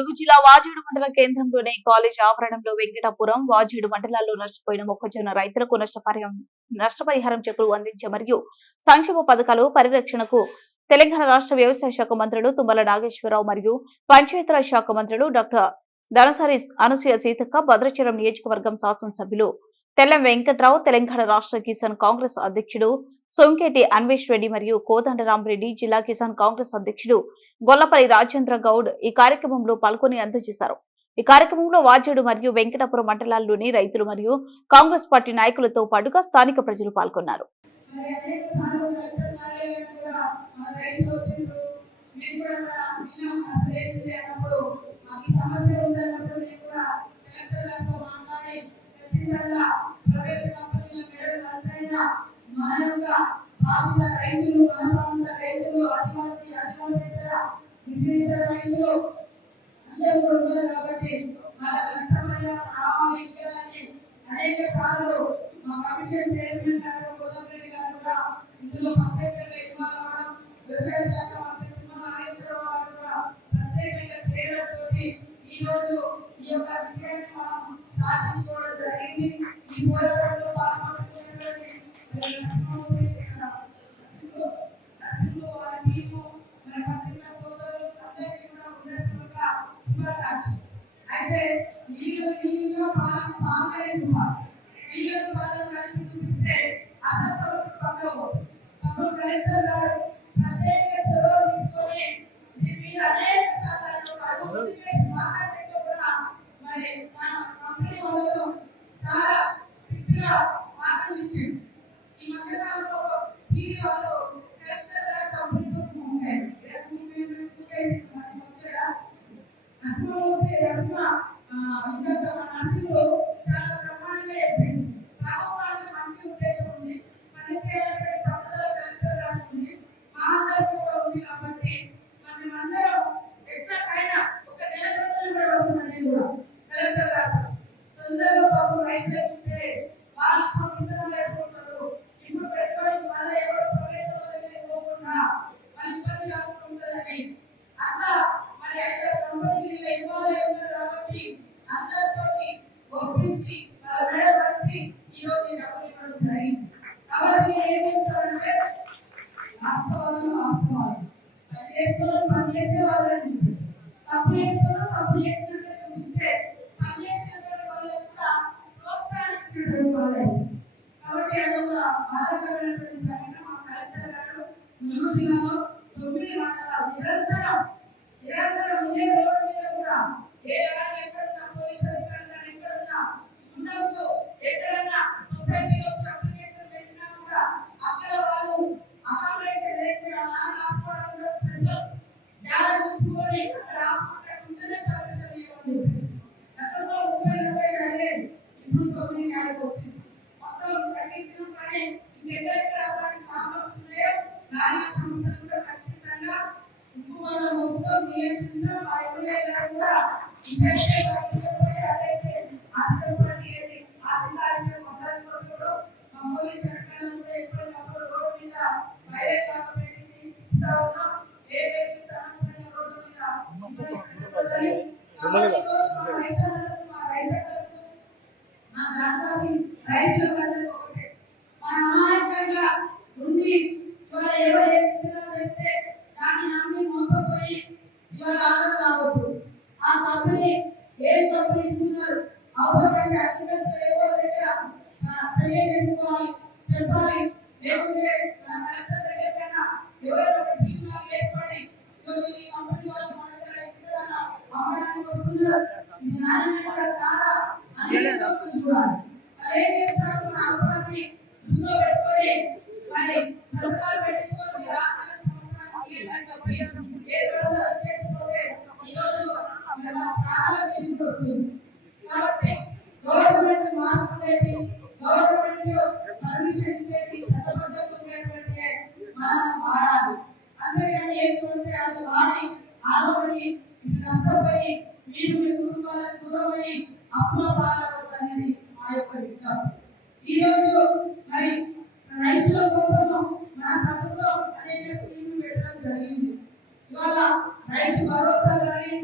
ములుగు జిల్లా వాజేడు మండల కేంద్రంలోని కాలేజ్ ఆవరణంలో వెంకటాపురం వాజేడు మండలాల్లో నష్టపోయిన మొక్కజొన్న రైతులకు నష్టపరిహారం నష్టపరిహారం చెక్కులు అందించే మరియు సంక్షేమ పథకాలు పరిరక్షణకు తెలంగాణ రాష్ట్ర వ్యవసాయ శాఖ మంత్రులు తుమ్మల నాగేశ్వరరావు మరియు పంచాయతీరాజ్ శాఖ మంత్రులు డాక్టర్ ధనసారి అనసూయ సీతక్క భద్రాచలం నియోజకవర్గం శాసనసభ్యులు తెల్లం వెంకట్రావు తెలంగాణ రాష్ట్ర కిసాన్ కాంగ్రెస్ అధ్యక్షుడు సోంకేటి అన్వేష్ రెడ్డి మరియు కోదండరామరెడ్డి జిల్లా కిసాన్ కాంగ్రెస్ అధ్యక్షుడు గొల్లపల్లి రాజేంద్ర గౌడ్ ఈ కార్యక్రమంలో పాల్గొని అందజేశారు. ఈ కార్యక్రమంలో వాజేడు మరియు వెంకటాపురం మండలాల్లోని రైతులు మరియు కాంగ్రెస్ పార్టీ నాయకులతో పాటుగా స్థానిక ప్రజలు పాల్గొన్నారు. ప్రవేశ కంపెనీల మన యొక్క బాధిత రైతులు మన ప్రాంత రైతులు ఆదివాసీ ఆదివాసేతర గిరిజనేతర రైతులు అందరూ కూడా ఉన్నారు కాబట్టి వాళ్ళ నష్టపరిహారం రావాలి ఇవ్వాలని అనేక సార్లు మా కమిషన్ చైర్మన్ గారు కోదండరెడ్డి గారు కూడా ఇందులో ప్రత్యేకంగా ఇన్వాల్వ్ అవ్వడం వ్యవసాయ శాఖ మంత్రి నాగేశ్వరరావు గారు కూడా ప్రత్యేకంగా చేయడంతోటి ఈ రోజు ఈ యొక్క విజయాన్ని మనం సాధించుకోవడం జరిగింది. ఈ పోరాటం నీళ్ళు నీళ్ళుగా పాలన పాలనే తుమ్మాలి కలిపి చూపిస్తే అసలు సమస్య పంపకపోతుంది తమ్ముడు కలెక్టర్ గారు ప్రత్యేక చొరవ తీసుకొని దీని మీద అనేక సార్లు అభివృద్ధి చేసి మాట్లాడితే కూడా మరి మన కంపెనీ వాళ్ళు చాలా స్ట్రిక్ట్గా మాటలు ఇచ్చింది ఈ మధ్య కాలంలో టీవీ వాళ్ళు కలెక్టర్ గారు కంపెనీతో ఉంటాయి వచ్చారా నరసింహమూర్తి నరసింహ ఆ, ఇంకొక మన నరసింహుడు చాలా బ్రహ్మాండంగా చెప్పింది ప్రభుత్వానికి మంచి ఉద్దేశం ఉంది పని చేయాలంటే పట్టుదల కలెక్టర్ గారికి ఉంది మా అందరికీ కూడా ఉంది కాబట్టి మనం అందరం ఎట్లకైనా ఒక నెల రోజులు కూడా అవుతున్నాను నేను కూడా కలెక్టర్ గారు తొందరగా పాపం రైతులు ఉంటే వాళ్ళు ఇప్పుడు విత్తనాలు వేసుకుంటారు ఇప్పుడు పెట్టుబడికి మళ్ళీ ఎవరు ప్రైవేట్ వాళ్ళ దగ్గరికి పోకుండా వాళ్ళ ఇబ్బంది కాకుండా ఉంటుందని అట్లా మరి అయితే కంపెనీలు ఇన్వాల్వ్ అయి ఉన్నారు కాబట్టి అందరితోటి ఒప్పించి వాళ్ళ మేడ వచ్చి ఈ రోజు ఈ డబ్బులు ఇవ్వడం జరిగింది కాబట్టి నేను ఏం చెప్తానంటే వాస్తవాలను వాస్తవాలు పని చేసుకోవాలని పని చేసే వాళ్ళని తప్పు చేస్తున్నారు. నియంత్రించిన చూపుకొని అక్కడ ఆపుకుంటే ఉంటేనే పర్మిషన్ ఇవ్వండి ఆ కంపెనీ ఏ కంపెనీ ఇస్తున్నారు అవసరమైతే అగ్రికల్చర్ ఎవరి దగ్గర తెలియజేసుకోవాలి చెప్పాలి లేకుంటే కలెక్టర్ దగ్గర ఎవరైనా ఒక ఏర్పడి వాడాలి అంతేగాని ఏంటంటే అది వాడి ఆగబడి ఇది నష్టపోయి మీరు మీ కుటుంబాలకు దూరమై అప్పుల పాలవద్దు మా యొక్క విజ్ఞప్తి ఈరోజు మరి రైతుల కోసము మన ప్రభుత్వం అనేక స్కీములు పెట్టడం జరిగింది. ఇవాళ రైతు భరోసా కానీ